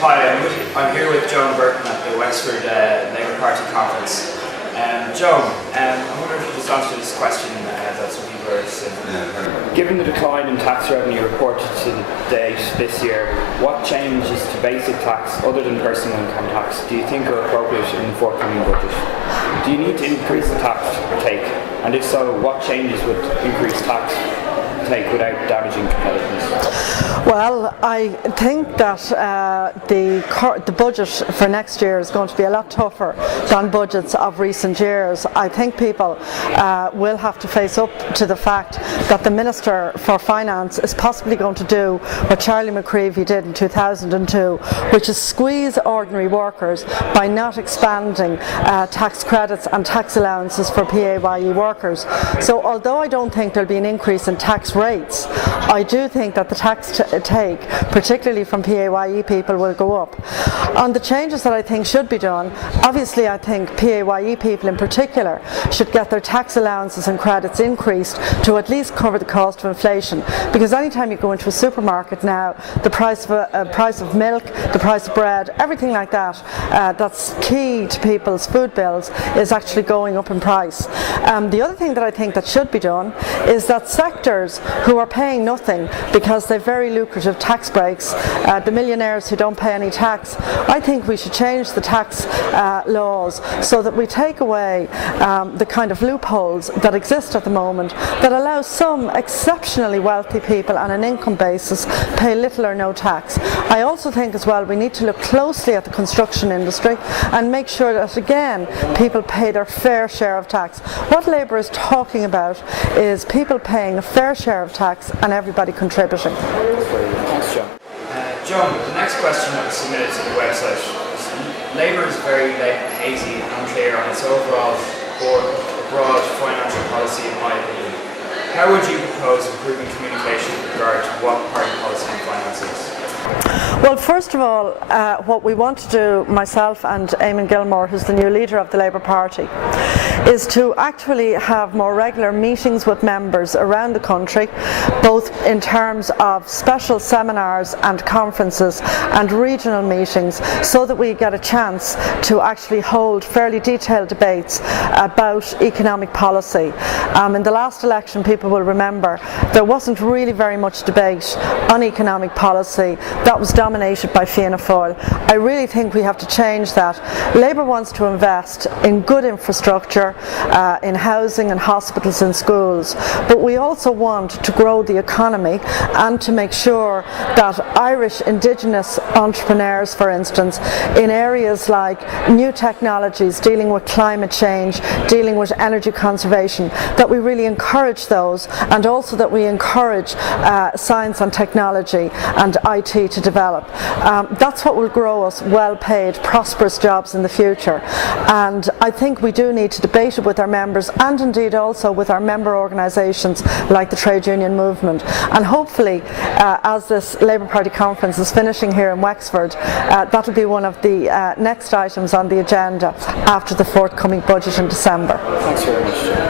Hi, I'm here with Joan Burton at the Wexford Labour Party conference. Joan, I wonder if you just answer this question that some people are saying. Given the decline in tax revenue reported to date this year, what changes to basic tax other than personal income tax do you think are appropriate in the forthcoming budget? Do you need to increase the tax take? And if so, what changes would increase tax take without damaging competitiveness? Well, I think that the budget for next year is going to be a lot tougher than budgets of recent years. I think people will have to face up to the fact that the Minister for Finance is possibly going to do what Charlie McCreevy did in 2002, which is squeeze ordinary workers by not expanding tax credits and tax allowances for PAYE workers. So although I don't think there'll be an increase in tax rates, I do think that the tax take, particularly from PAYE people, will go up. On the changes that I think should be done, obviously I think PAYE people in particular should get their tax allowances and credits increased to at least cover the cost of inflation, because anytime you go into a supermarket now, the price of milk, the price of bread, everything like that, that's key to people's food bills, is actually going up in price. The other thing that I think that should be done is that sectors who are paying nothing because they've very lucrative tax breaks, the millionaires who don't pay any tax, I think we should change the tax laws so that we take away the kind of loopholes that exist at the moment that allow some exceptionally wealthy people on an income basis pay little or no tax. I also think as well we need to look closely at the construction industry and make sure that again people pay their fair share of tax. What Labour is talking about is people paying a fair share of tax and everybody contributing. Thanks, John. John, the next question that was submitted to the website is Labour is very hazy and unclear on its overall broad financial policy in my opinion. How would you propose improving communication with regard to what party policy and finance is? Well, first of all, what we want to do, myself and Eamon Gilmore, who's the new leader of the Labour Party, is to actually have more regular meetings with members around the country, both in terms of special seminars and conferences and regional meetings, so that we get a chance to actually hold fairly detailed debates about economic policy. In the last election, people will remember, there wasn't really very much debate on economic policy. That was dominated by Fianna Fáil. I really think we have to change that. Labour wants to invest in good infrastructure, in housing and hospitals and schools, but we also want to grow the economy and to make sure that Irish Indigenous entrepreneurs, for instance, in areas like new technologies, dealing with climate change, dealing with energy conservation, that we really encourage those, and also that we encourage science and technology and IT to develop. That's what will grow us well-paid, prosperous jobs in the future. And I think we do need to debate it with our members, and indeed also with our member organisations like the trade union movement. And hopefully, as this Labour Party conference is finishing here in Wexford, that will be one of the next items on the agenda after the forthcoming budget in December. Thanks very much.